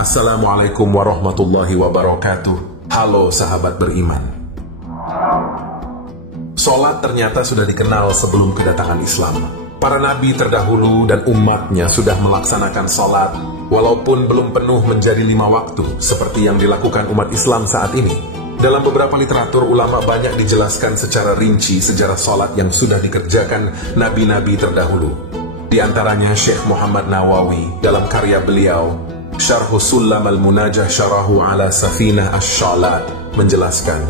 Assalamualaikum warahmatullahi wabarakatuh. Halo sahabat beriman. Salat ternyata sudah dikenal sebelum kedatangan Islam. Para nabi terdahulu dan umatnya sudah melaksanakan salat, walaupun belum penuh menjadi 5 waktu, seperti yang dilakukan umat Islam saat ini. Dalam beberapa literatur, ulama banyak dijelaskan secara rinci sejarah salat yang sudah dikerjakan nabi-nabi terdahulu. Di antaranya Syekh Muhammad Nawawi dalam karya beliau, Syarhu Sullam al-Munajah Syarahu ala Safinah Asy-Syalat, menjelaskan,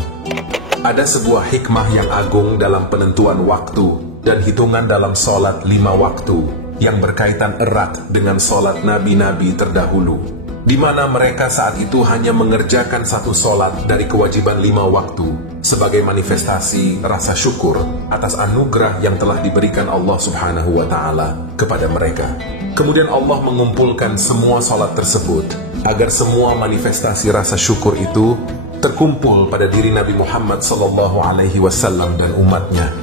ada sebuah hikmah yang agung dalam penentuan waktu dan hitungan dalam salat 5 waktu yang berkaitan erat dengan salat nabi-nabi terdahulu, di mana mereka saat itu hanya mengerjakan satu salat dari kewajiban 5 waktu sebagai manifestasi rasa syukur atas anugerah yang telah diberikan Allah Subhanahu wa Ta'ala kepada mereka. Kemudian Allah mengumpulkan semua salat tersebut agar semua manifestasi rasa syukur itu terkumpul pada diri Nabi Muhammad SAW dan umatnya.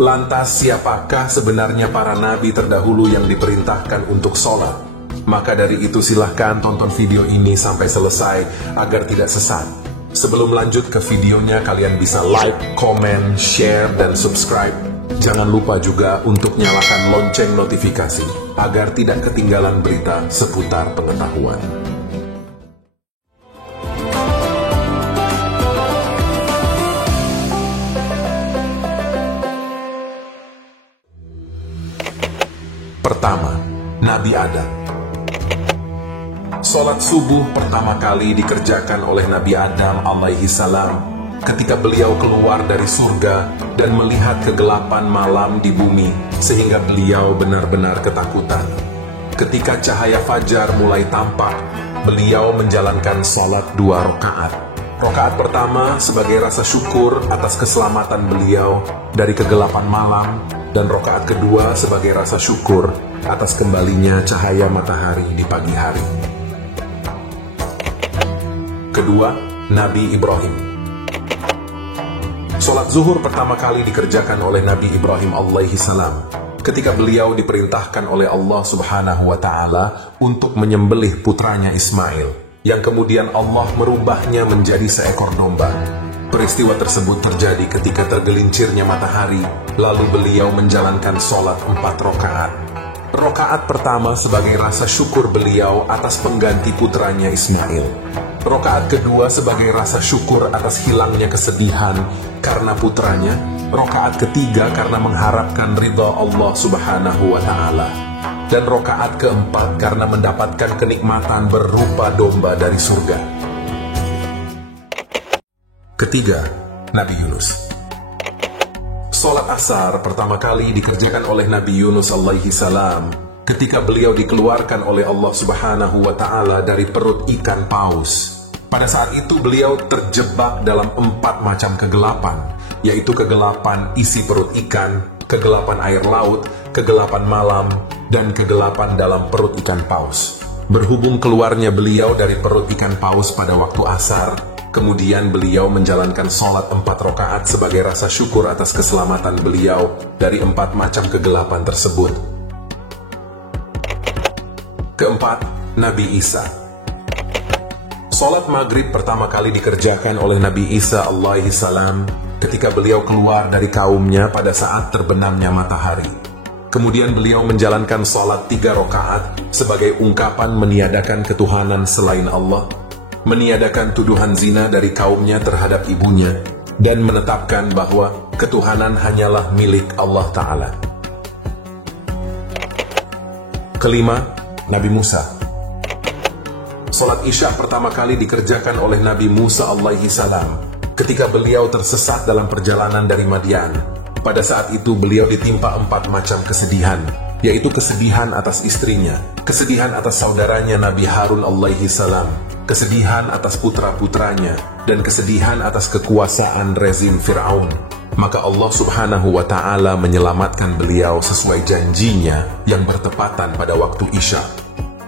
Lantas siapakah sebenarnya para nabi terdahulu yang diperintahkan untuk sholat? Maka dari itu silahkan tonton video ini sampai selesai agar tidak sesat. Sebelum lanjut ke videonya, kalian bisa like, comment, share, dan subscribe. Jangan lupa juga untuk nyalakan lonceng notifikasi agar tidak ketinggalan berita seputar pengetahuan. Pertama, Nabi Adam. Salat subuh pertama kali dikerjakan oleh Nabi Adam alaihi salam ketika beliau keluar dari surga dan melihat kegelapan malam di bumi, sehingga beliau benar-benar ketakutan. Ketika cahaya fajar mulai tampak, beliau menjalankan salat 2 rakaat. Rakaat pertama sebagai rasa syukur atas keselamatan beliau dari kegelapan malam, dan rakaat kedua sebagai rasa syukur atas kembalinya cahaya matahari di pagi hari. Kedua, Nabi Ibrahim. Salat zuhur pertama kali dikerjakan oleh Nabi Ibrahim alaihi salam ketika beliau diperintahkan oleh Allah Subhanahu wa Ta'ala untuk menyembelih putranya Ismail, yang kemudian Allah merubahnya menjadi seekor domba. Peristiwa tersebut terjadi ketika tergelincirnya matahari, lalu beliau menjalankan salat 4 rakaat. Rakaat pertama sebagai rasa syukur beliau atas pengganti putranya Ismail. Rakaat kedua sebagai rasa syukur atas hilangnya kesedihan karena putranya. Rakaat ketiga karena mengharapkan ridha Allah Subhanahu wa Ta'ala. Dan rakaat keempat karena mendapatkan kenikmatan berupa domba dari surga. Ketiga, Nabi Yunus. Salat asar pertama kali dikerjakan oleh Nabi Yunus alaihi salam ketika beliau dikeluarkan oleh Allah Subhanahu wa Ta'ala dari perut ikan paus. Pada saat itu beliau terjebak dalam 4 macam kegelapan, yaitu kegelapan isi perut ikan, kegelapan air laut, kegelapan malam, dan kegelapan dalam perut ikan paus. Berhubung keluarnya beliau dari perut ikan paus pada waktu asar, kemudian beliau menjalankan salat 4 rakaat sebagai rasa syukur atas keselamatan beliau dari 4 macam kegelapan tersebut. Keempat, Nabi Isa. Salat maghrib pertama kali dikerjakan oleh Nabi Isa alaihi salam ketika beliau keluar dari kaumnya pada saat terbenamnya matahari. Kemudian beliau menjalankan salat 3 rakaat sebagai ungkapan meniadakan ketuhanan selain Allah, meniadakan tuduhan zina dari kaumnya terhadap ibunya, dan menetapkan bahwa ketuhanan hanyalah milik Allah Ta'ala. Kelima, Nabi Musa. Salat Isya pertama kali dikerjakan oleh Nabi Musa alaihi salam ketika beliau tersesat dalam perjalanan dari Madian. Pada saat itu beliau ditimpa 4 macam kesedihan, yaitu kesedihan atas istrinya, kesedihan atas saudaranya Nabi Harun alaihi salam, kesedihan atas putra-putranya, dan kesedihan atas kekuasaan rezim Fir'aun. Maka Allah Subhanahu wa Ta'ala menyelamatkan beliau sesuai janjinya yang bertepatan pada waktu Isya,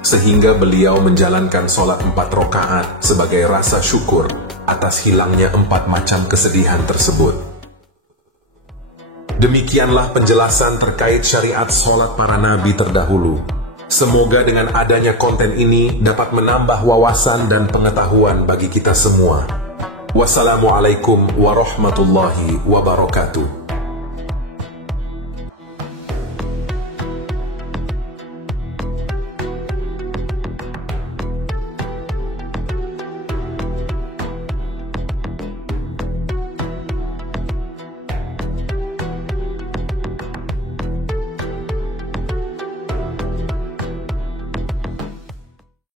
sehingga beliau menjalankan salat 4 rakaat sebagai rasa syukur atas hilangnya 4 macam kesedihan tersebut. Demikianlah penjelasan terkait syariat salat para nabi terdahulu. Semoga dengan adanya konten ini dapat menambah wawasan dan pengetahuan bagi kita semua. Wassalamualaikum warahmatullahi wabarakatuh.